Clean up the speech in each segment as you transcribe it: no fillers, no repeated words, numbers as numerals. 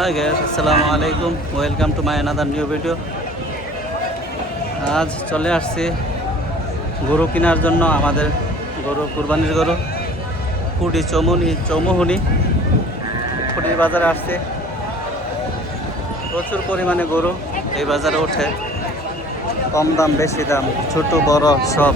Hi guys, আসসালামু আলাইকুম। Welcome to my another new video. আজ চলে আসছি গরু কেনার জন্য। আমাদের গরু, কুরবানির গরু, কুটি চৌমুহনি কুটির বাজারে আসছে। প্রচুর পরিমাণে গরু এই বাজারে ওঠে। কম দাম, বেশি দাম, ছোট বড় সব।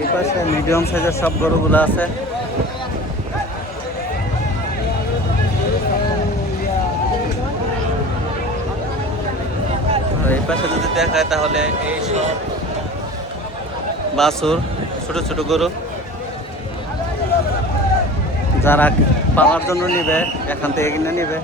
এই পাশে মিডিয়াম সাইজের সব গরুগুলো আছে। এই পাশে যদি দেখায় তাহলে এই সব বাছুর, ছোট ছোট গরু। যারা পাওয়ার জন্য নিবে এখান থেকে কিনে নিবে।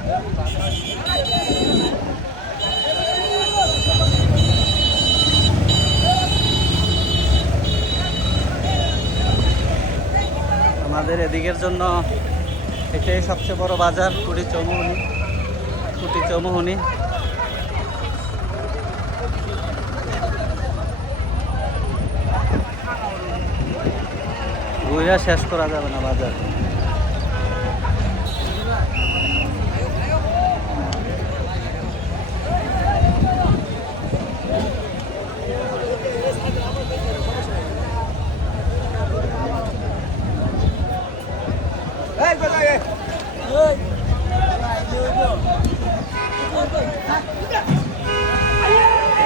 আমাদের এদিকের জন্য এটাই সবচেয়ে বড় বাজার, কুটি চৌমুহনি। ঘুরে শেষ করা যাবে না বাজার।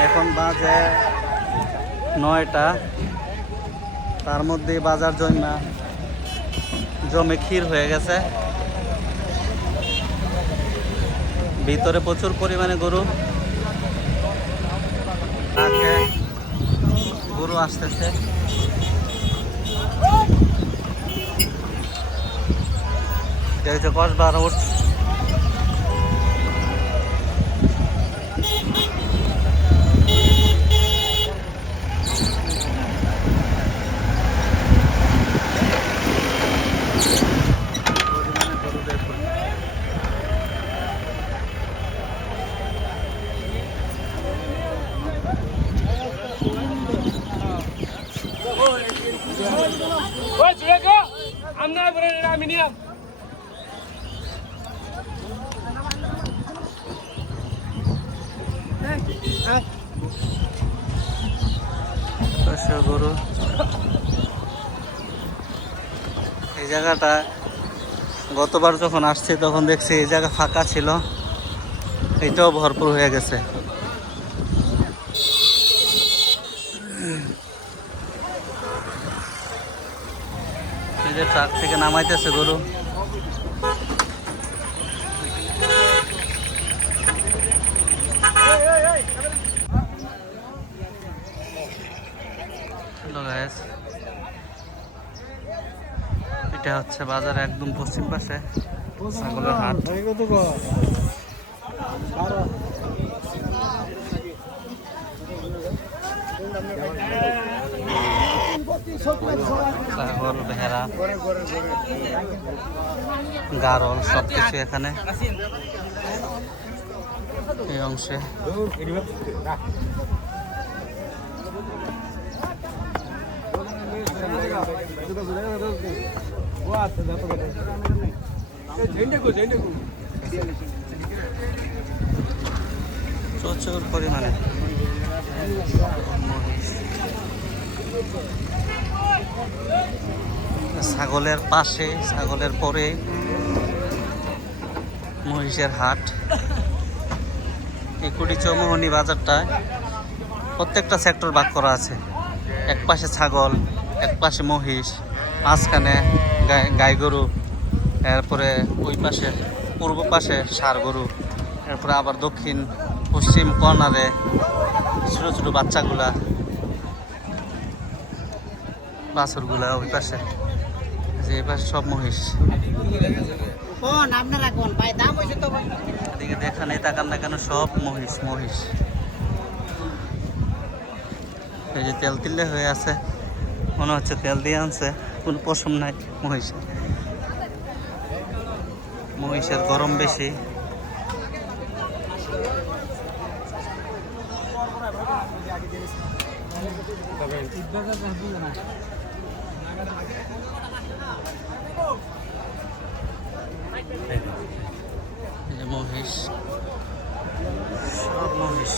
এখন বাজে 9টা, তার মধ্যে বাজার জমে ক্ষীর হয়ে গেছে। ভিতরে প্রচুর পরিমাণে গরু আসতেছে। কসবার উঠছে। গরু এই জায়গাটা গতবার যখন আসছে তখন দেখছি এই জায়গা ফাঁকা ছিল, এটাও ভরপুর হয়ে গেছে। এই যে ট্রাক থেকে নামাইতেছে গরু। এটা হচ্ছে বাজার একদম পশ্চিম পাশে ছাগলের হাট। ছাগল, ভেড়া, গারল সবকিছু এখানে এই অংশে। প্রচুর পরিমাণে ছাগলের পাশে, ছাগলের পরে মহিষের হাট। এই কুটি চৌমুহনি বাজারটায় প্রত্যেকটা সেক্টর ভাগ করা আছে। এক পাশে ছাগল, এক পাশে মহিষ, মাঝখানে গাই গরু, এরপরে ওই পাশে পূর্ব পাশে ষাঁড় গরু, এরপরে আবার দক্ষিণ পশ্চিম কর্নারে ছোটো ছোটো বাচ্চাগুলা, বাছুরগুলা ওই পাশে, যে এই পাশে সব মহিষ। এদিকে দেখা নেই, তাকান না কেন, সব মহিষ। এই যে তেল তিল্লে হয়ে আছে, মনে হচ্ছে তেল দিয়ে আনছে, কোনো পশম নাই মহিষের গরম বেশি। মহিষ, সব মহিষ।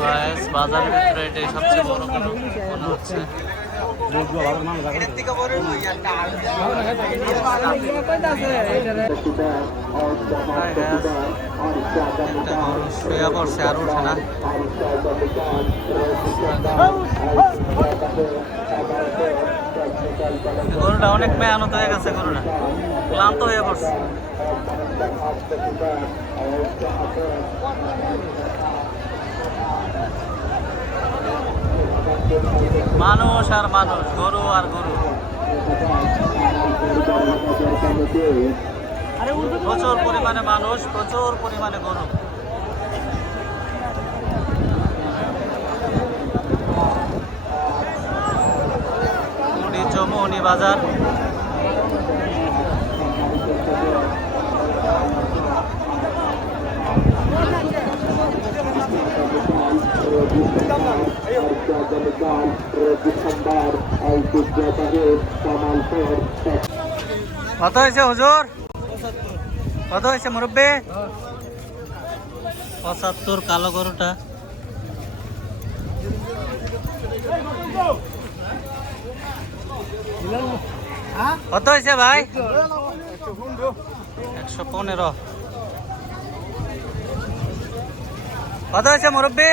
গাইস, বাজারের ভিতরে এটাই সবচেয়ে বড় গরু মনে হচ্ছে। একটা গরু শুয়ে পড়ছে আর উঠে না। গরুটা অনেক মেহনত হয়ে গেছে, গরুটা ক্লান্ত হয়ে পড়ছে। মানুষ আর মানুষ, গরু আর গরু। প্রচুর পরিমাণে মানুষ, প্রচুর পরিমাণে গরু। চৌমুহনী বাজার। কত হয়েছে হুজুর? কত হয়েছে মুরব্বী? 75 কালো গরুটা। কত হয়েছে ভাই? 115। কত হয়েছে মুরব্বী?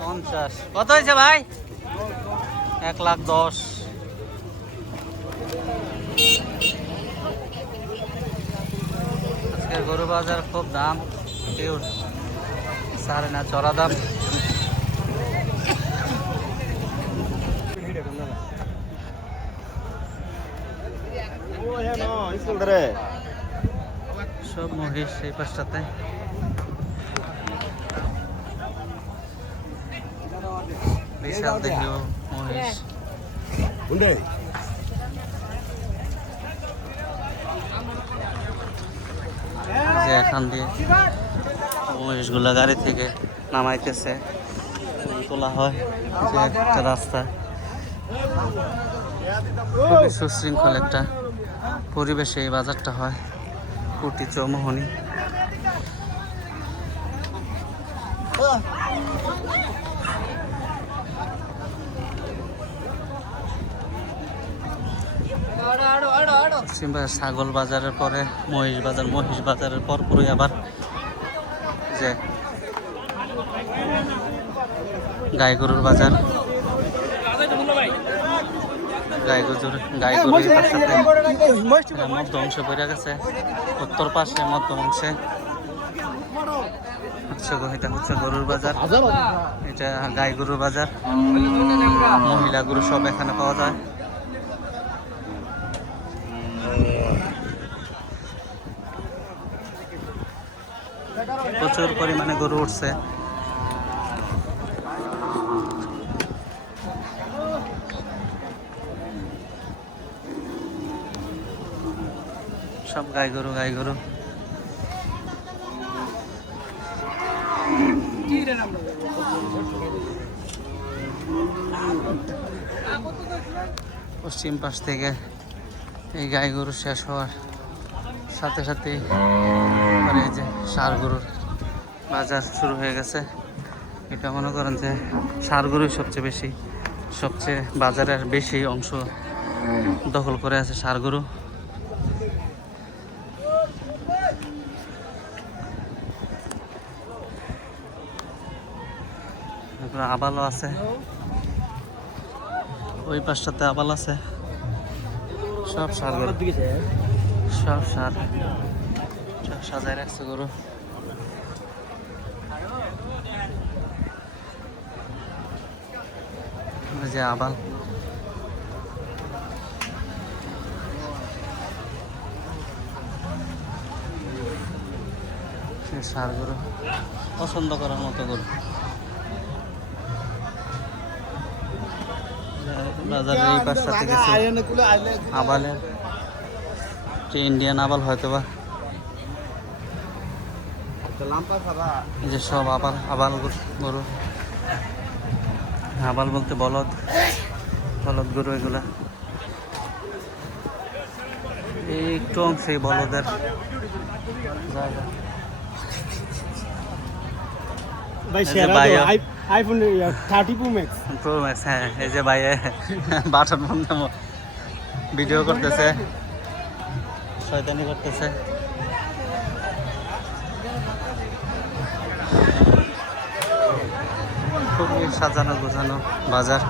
50। কত হয়েছে ভাই? 1,10,000। আজকের গরু বাজার খুব দাম, কেউ সারে না, চড়া দাম। সব মহিষ এই পাশটাতে। বিশাল দেখিও মহিষ। যে এখান দিয়ে মহিষগুলা গাড়ি থেকে নামাইতেছে, তোলা হয়। যে একটা রাস্তা, খুবই সুশৃঙ্খল একটা পরিবেশে এই বাজারটা হয়, কুটি চৌমুহনী। ছাগল বাজারের পরে মহিষ বাজার, মহিষ বাজারের পর পুরোই আবার যে গাই গরুর বাজার। গাই গরুর সাথে মধ্য অংশে পড়ে গেছে, উত্তর পাশে মধ্য অংশে। এটা হচ্ছে গরুর বাজার, এটা গাই গরুর বাজার। মহিলা গরু সব এখানে পাওয়া যায়। প্রচুর পরিমাণে গরু উঠছে। সব গাই গরু, গাই গরু। পশ্চিম পাশ থেকে এই গাই গরু শেষ হওয়ার সাথে সাথে এই যে ষাঁড় গরুর বাজার শুরু হয়ে গেছে। এটা মনে করেন যে ষাঁড় গরুই সবচেয়ে বাজারের বেশি অংশ দখল করে আছে ষাঁড় গরু। আবালও আছে, ওই পাশটাতে আবাল আছে। সব ষাঁড় গরু, সব ষাঁড়, সব সাজায় রাখছে গরু। যে আবাল, ষাঁড় গরু পছন্দ করার মতো গরু। বাজারের এই পাশটা থেকে আবালের যে ইন্ডিয়ান আবাল হয়তো বা, যে সব আবাল গরু। হাবাল বলতে বলদ, বলদ গরু এগুলা। এই একটু অংশে বলদের জায়গা। ভাই এই যে সেরা ভাইয়া। তো iPhone 30 Pro Max। Pro max, হ্যাঁ। এই যে ভাই বাটন ফোন ভিডিও করতেছে, শয়তানি করতেছে। খুবই সাজানো গোছানো বাজার।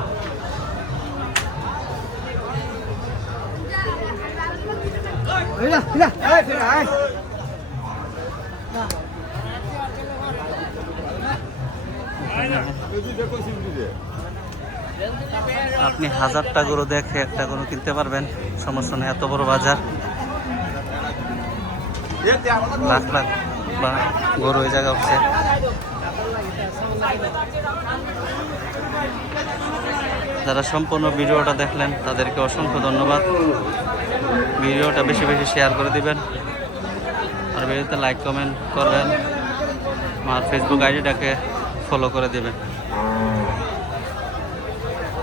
আপনি 1000টা গরু দেখে একটা গরু কিনতে পারবেন, সমস্যা নেই। এত বড় বাজার, লাখ লাখ বা গরু ওই জায়গা উঠছে। যারা সম্পূর্ণ ভিডিওটা দেখলেন তাদেরকে অসংখ্য ধন্যবাদ। ভিডিওটা বেশি বেশি শেয়ার করে দিবেন, আর ভিডিওতে লাইক কমেন্ট করবেন, আর ফেসবুক আইডিটাকে ফলো করে দিবেন।